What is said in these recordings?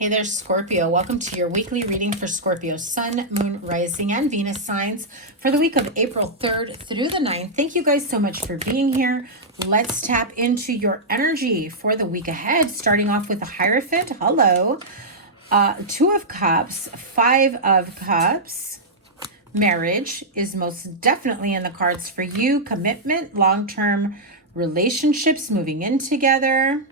Hey there, Scorpio. Welcome to your weekly reading for Scorpio Sun, Moon, Rising, and Venus signs for the week of April 3rd through the 9th. Thank you guys so much for being here. Let's tap into your energy for the week ahead, starting off with the Hierophant. Hello. Two of Cups, Five of Cups. Marriage is most definitely in the cards for you. Commitment, long-term relationships, moving in together.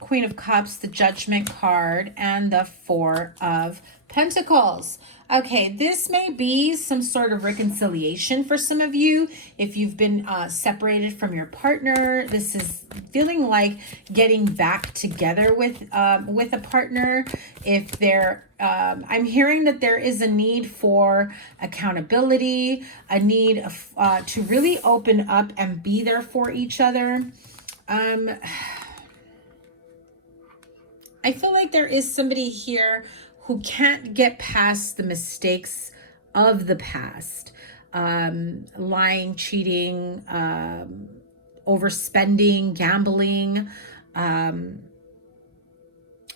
Queen of Cups, the Judgment card, and the Four of Pentacles. Okay, this may be some sort of reconciliation for some of you. If you've been separated from your partner, this is feeling like getting back together with a partner. If they're, I'm hearing that there is a need for accountability, a need to really open up and be there for each other. I feel like there is somebody here who can't get past the mistakes of the past. Lying, cheating, overspending, gambling.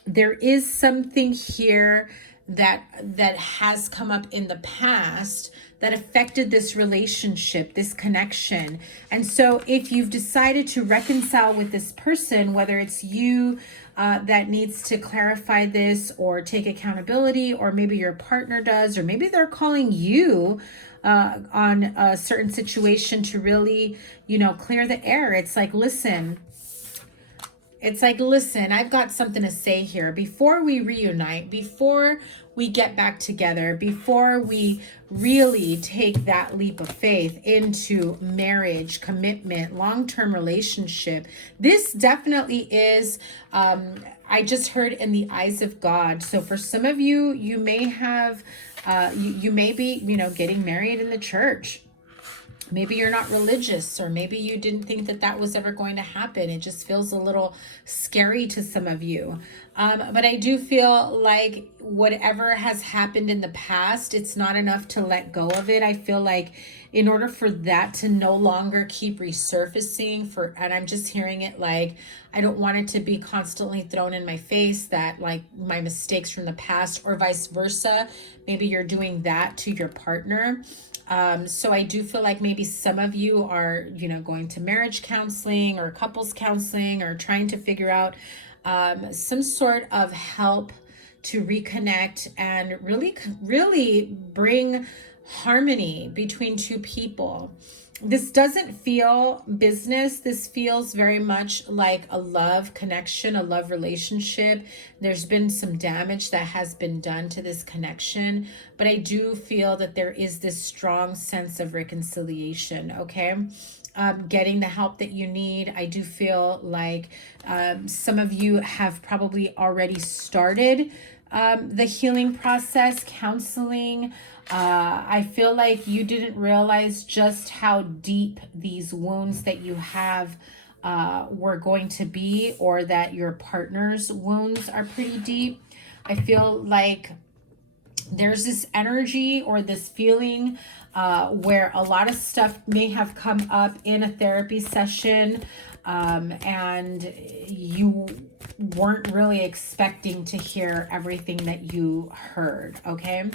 There is something here that has come up in the past that affected this relationship, this connection. And so if you've decided to reconcile with this person, whether it's you that needs to clarify this or take accountability, or maybe your partner does, or maybe they're calling you on a certain situation to really, clear the air. It's like, listen, I've got something to say here. Before we reunite, before we get back together, before we really take that leap of faith into marriage, commitment, long-term relationship, this definitely is, I just heard, in the eyes of God. So for some of you, you may have, you may be, getting married in the church. Maybe you're not religious, or maybe you didn't think that that was ever going to happen. It just feels a little scary to some of you. But I do feel like whatever has happened in the past, it's not enough to let go of it. I feel like in order for that to no longer keep resurfacing, and I'm just hearing it like, I don't want it to be constantly thrown in my face that, like, my mistakes from the past, or vice versa. Maybe you're doing that to your partner. So I do feel like maybe some of you are, going to marriage counseling or couples counseling, or trying to figure out some sort of help to reconnect and really bring harmony between two people. This doesn't feel business. This feels very much like a love connection, a love relationship. There's been some damage that has been done to this connection, but I do feel that there is this strong sense of reconciliation, okay? Getting the help that you need. I do feel like some of you have probably already started the healing process, counseling. I feel like you didn't realize just how deep these wounds that you have were going to be, or that your partner's wounds are pretty deep. I feel like there's this energy or this feeling where a lot of stuff may have come up in a therapy session, and you weren't really expecting to hear everything that you heard, okay?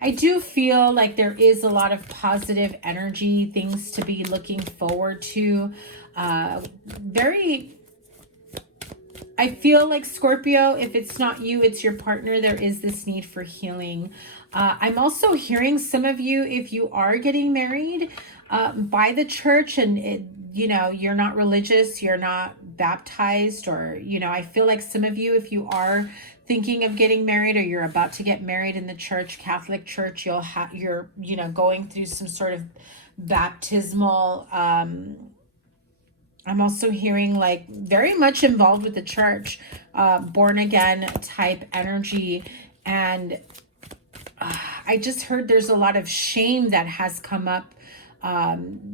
I do feel like there is a lot of positive energy, things to be looking forward to. I feel like, Scorpio, if it's not you, it's your partner, there is this need for healing. I'm also hearing some of you, if you are getting married by the church, and you're not religious, you're not baptized, or I feel like some of you, if you are thinking of getting married, or you're about to get married in the church, Catholic church, you're going through some sort of baptismal, I'm also hearing like very much involved with the church, born again type energy. And I just heard there's a lot of shame that has come up,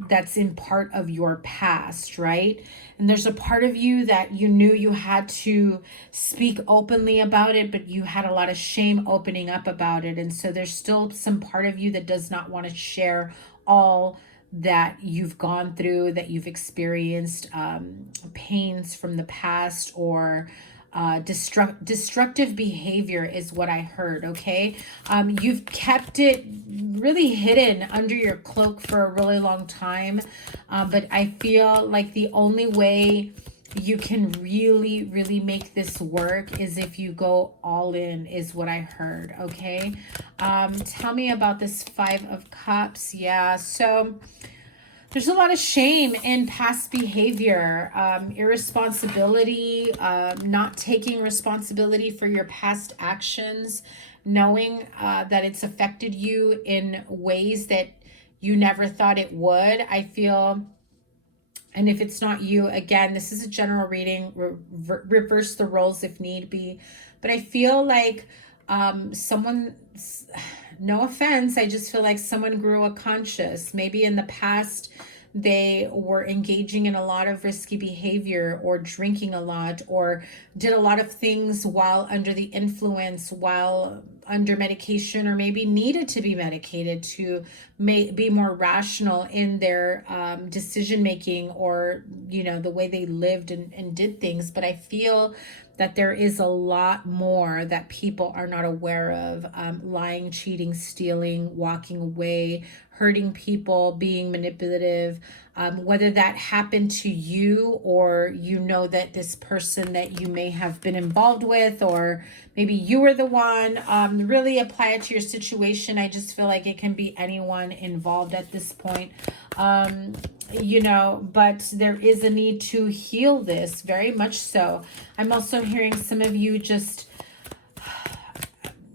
that's in part of your past, right? And there's a part of you that you knew you had to speak openly about it, but you had a lot of shame opening up about it. And so there's still some part of you that does not want to share all that you've gone through, that you've experienced, pains from the past, or destructive behavior is what I heard, okay? You've kept it really hidden under your cloak for a really long time, but I feel like the only way you can really make this work is if you go all in, is what I heard, okay? Tell me about this Five of Cups. Yeah, so there's a lot of shame in past behavior, irresponsibility, not taking responsibility for your past actions, knowing that it's affected you in ways that you never thought it would. I feel, and if it's not you, again, this is a general reading, reverse the roles if need be. But I feel like someone, no offense, I just feel like someone grew a conscience. Maybe in the past, they were engaging in a lot of risky behavior or drinking a lot or did a lot of things while under the influence, while under medication, or maybe needed to be medicated to be more rational in their decision making, or the way they lived and did things. But I feel that there is a lot more that people are not aware of. Lying, cheating, stealing, walking away, hurting people, being manipulative, whether that happened to you or that this person that you may have been involved with, or maybe you were the one, really apply it to your situation. I just feel like it can be anyone involved at this point. But there is a need to heal this, very much so. I'm also hearing some of you just,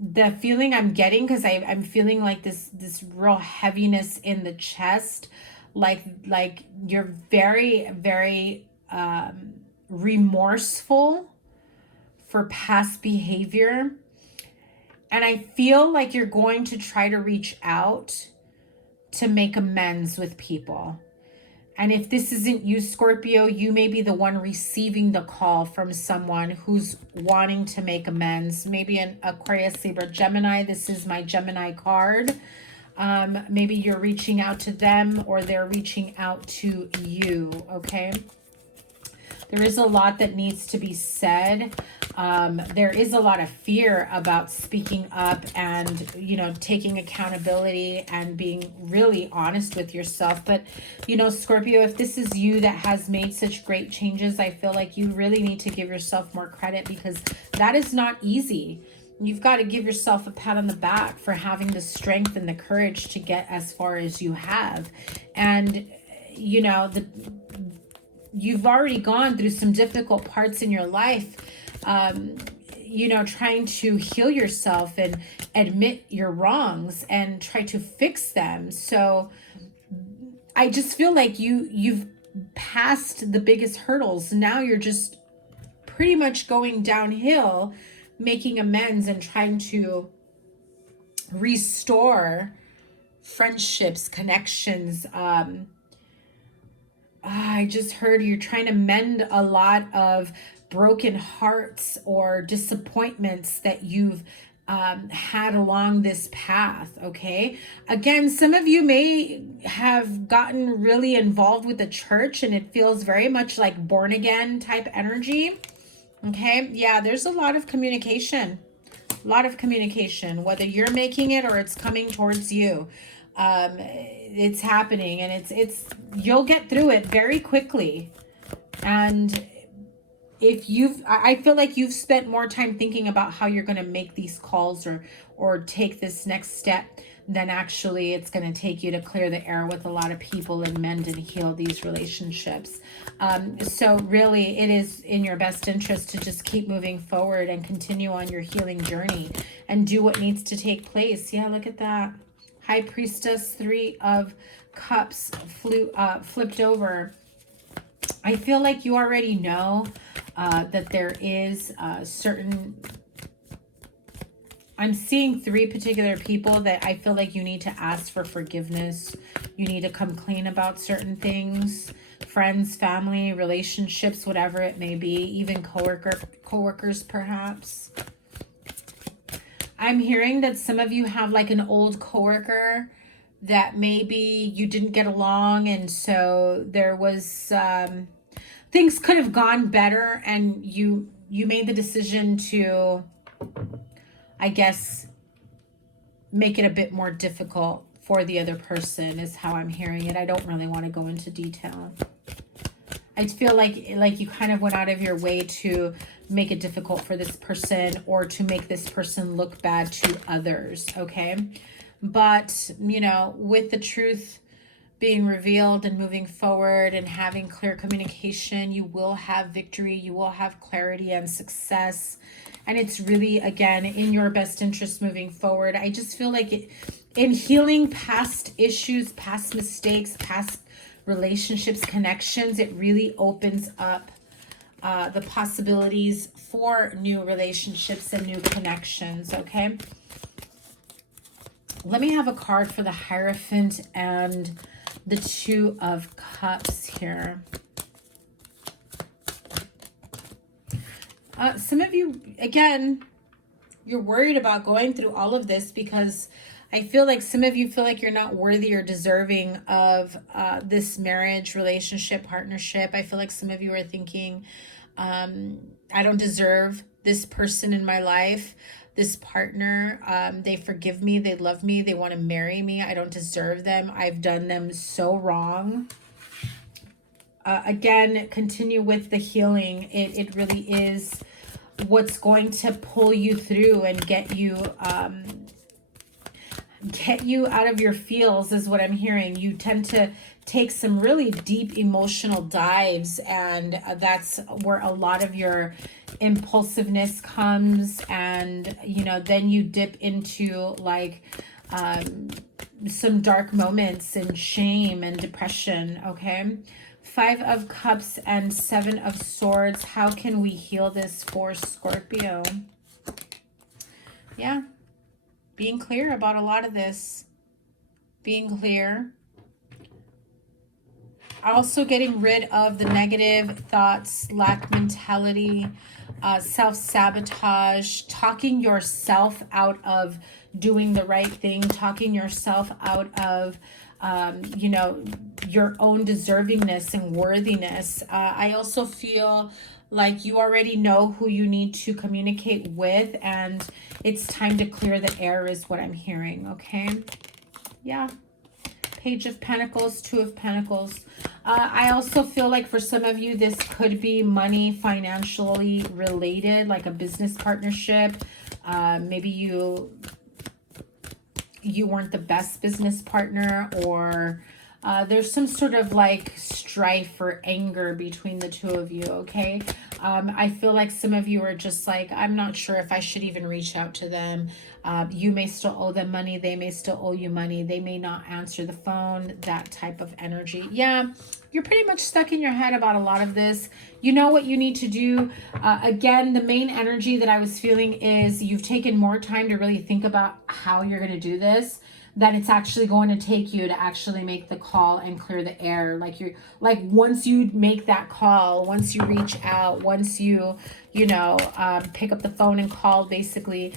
the feeling I'm getting, because I'm feeling like this real heaviness in the chest, like you're very remorseful for past behavior. And I feel like you're going to try to reach out to make amends with people. And if this isn't you, Scorpio, you may be the one receiving the call from someone who's wanting to make amends. Maybe an Aquarius, Libra, Gemini. This is my Gemini card. Maybe you're reaching out to them or they're reaching out to you, okay? There is a lot that needs to be said. There is a lot of fear about speaking up and, taking accountability and being really honest with yourself. But, Scorpio, if this is you that has made such great changes, I feel like you really need to give yourself more credit, because that is not easy. You've got to give yourself a pat on the back for having the strength and the courage to get as far as you have. And, you've already gone through some difficult parts in your life, trying to heal yourself and admit your wrongs and try to fix them. So I just feel like you've passed the biggest hurdles. Now you're just pretty much going downhill, making amends and trying to restore friendships, connections. I just heard you're trying to mend a lot of broken hearts or disappointments that you've had along this path, okay? Again, some of you may have gotten really involved with the church and it feels very much like born again type energy, okay? Yeah, there's a lot of communication, whether you're making it or it's coming towards you. It's happening, and it's you'll get through it very quickly. And if I feel like you've spent more time thinking about how you're going to make these calls or take this next step than actually it's going to take you to clear the air with a lot of people and mend and heal these relationships. So really it is in your best interest to just keep moving forward and continue on your healing journey and do what needs to take place. Yeah, look at that. High Priestess, Three of Cups flipped over. I feel like you already know that there is certain... I'm seeing three particular people that I feel like you need to ask for forgiveness. You need to come clean about certain things. Friends, family, relationships, whatever it may be. Even coworkers perhaps. I'm hearing that some of you have like an old coworker that maybe you didn't get along, and so there was things could have gone better, and you you made the decision to, I guess, make it a bit more difficult for the other person is how I'm hearing it. I don't really want to go into detail. I feel like you kind of went out of your way to make it difficult for this person or to make this person look bad to others, okay? But, you know, with the truth being revealed and moving forward and having clear communication, you will have victory, you will have clarity and success. And it's really, again, in your best interest moving forward. I just feel like in healing past issues, past mistakes, past relationships, connections, it really opens up the possibilities for new relationships and new connections, okay? Let me have a card for the Hierophant and the Two of Cups here. Some of you, again, you're worried about going through all of this because I feel like some of you feel like you're not worthy or deserving of this marriage, relationship, partnership. I feel like some of you are thinking, I don't deserve this person in my life, this partner. They forgive me, they love me, they want to marry me. I don't deserve them. I've done them so wrong. Again, continue with the healing. It really is what's going to pull you through and get you out of your feels is what I'm hearing. You tend to take some really deep emotional dives, and that's where a lot of your impulsiveness comes, and you know, then you dip into like some dark moments and shame and depression, okay? 5 of Cups and 7 of Swords. How can we heal this for Scorpio? Yeah. Being clear about a lot of this. Being clear. Also getting rid of the negative thoughts, lack mentality, self-sabotage, talking yourself out of doing the right thing, talking yourself out of you know, your own deservingness and worthiness. I also feel like you already know who you need to communicate with, and it's time to clear the air is what I'm hearing, okay? Yeah. Page of Pentacles, 2 of Pentacles. I also feel like for some of you, this could be money, financially related, like a business partnership. Maybe you weren't the best business partner, or there's some sort of like strife or anger between the two of you, okay? I feel like some of you are just like, I'm not sure if I should even reach out to them. You may still owe them money. They may still owe you money. They may not answer the phone, that type of energy. Yeah, you're pretty much stuck in your head about a lot of this. You know what you need to do. Again, the main energy that I was feeling is you've taken more time to really think about how you're going to do this, that it's actually going to take you to actually make the call and clear the air. Like once you make that call, once you reach out, once you know, pick up the phone and call, basically,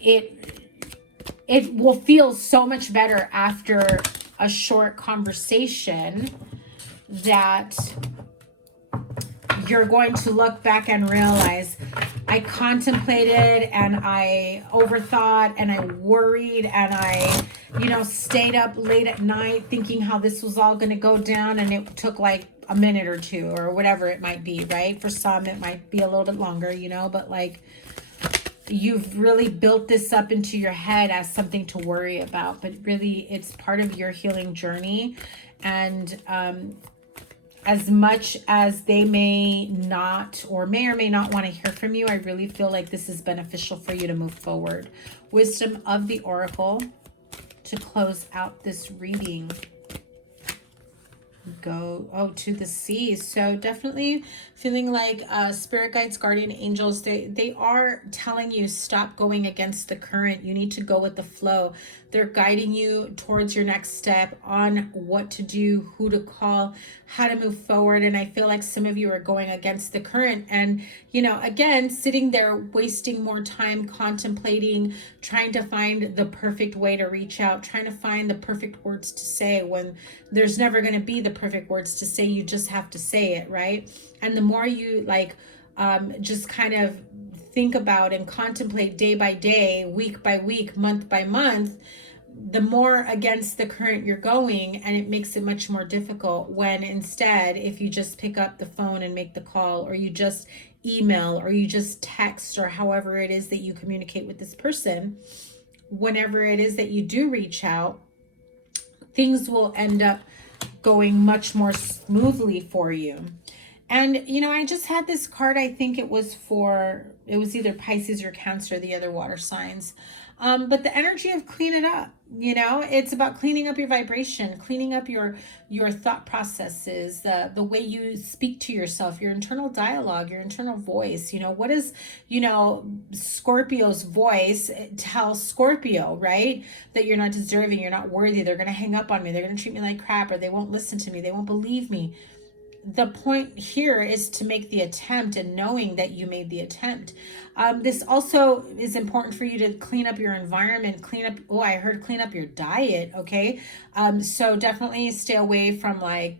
it will feel so much better after a short conversation that you're going to look back and realize, I contemplated and I overthought and I worried and I, you know, stayed up late at night thinking how this was all going to go down, and it took like a minute or two or whatever it might be, right? For some, it might be a little bit longer, you know, but like you've really built this up into your head as something to worry about, but really it's part of your healing journey. And as much as they may not or may not want to hear from you, I really feel like this is beneficial for you to move forward. Wisdom of the Oracle to close out this reading. Go to the sea. So definitely feeling like spirit guides, guardian angels, they are telling you stop going against the current. You need to go with the flow. They're guiding you towards your next step on what to do, who to call, how to move forward. And I feel like some of you are going against the current and, you know, again, sitting there wasting more time contemplating, trying to find the perfect way to reach out, trying to find the perfect words to say when there's never going to be the perfect words to say. You just have to say it, right? And the more you like just kind of think about and contemplate day by day, week by week, month by month, the more against the current you're going, and it makes it much more difficult. When instead, if you just pick up the phone and make the call, or you just email, or you just text, or however it is that you communicate with this person, whenever it is that you do reach out, things will end up going much more smoothly for you. And, you know, I just had this card, I think it was either Pisces or Cancer, the other water signs. But the energy of clean it up, you know, it's about cleaning up your vibration, cleaning up your thought processes, the way you speak to yourself, your internal dialogue, your internal voice. You know, what is, you know, Scorpio's voice tell Scorpio, right? That you're not deserving, you're not worthy, they're going to hang up on me, they're going to treat me like crap, or they won't listen to me, they won't believe me. The point here is to make the attempt, and knowing that you made the attempt. This also is important for you to clean up your environment, clean up your diet, okay? So definitely stay away from, like,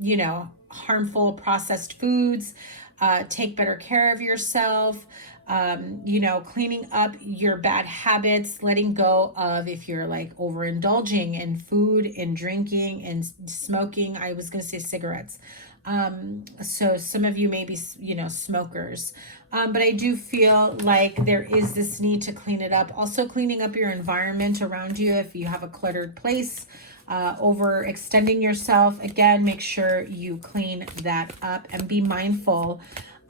you know, harmful processed foods. Take better care of yourself. You know, cleaning up your bad habits, letting go of, if you're like overindulging in food and drinking and smoking, I was going to say cigarettes. So some of you may be, you know, smokers. But I do feel like there is this need to clean it up. Also cleaning up your environment around you. If you have a cluttered place, overextending yourself, again, make sure you clean that up and be mindful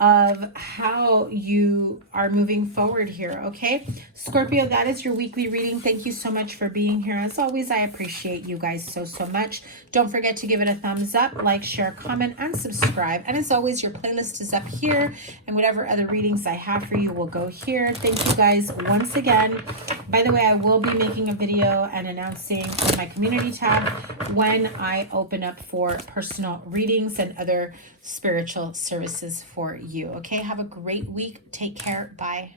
of how you are moving forward here. Okay, Scorpio, that is your weekly reading. Thank you so much for being here. As always, I appreciate you guys so much. Don't forget to give it a thumbs up, like, share, comment, and subscribe. And as always, your playlist is up here, and whatever other readings I have for you will go here. Thank you guys once again. By the way, I will be making a video and announcing in my community tab when I open up for personal readings and other spiritual services for you. Okay, have a great week. Take care. Bye.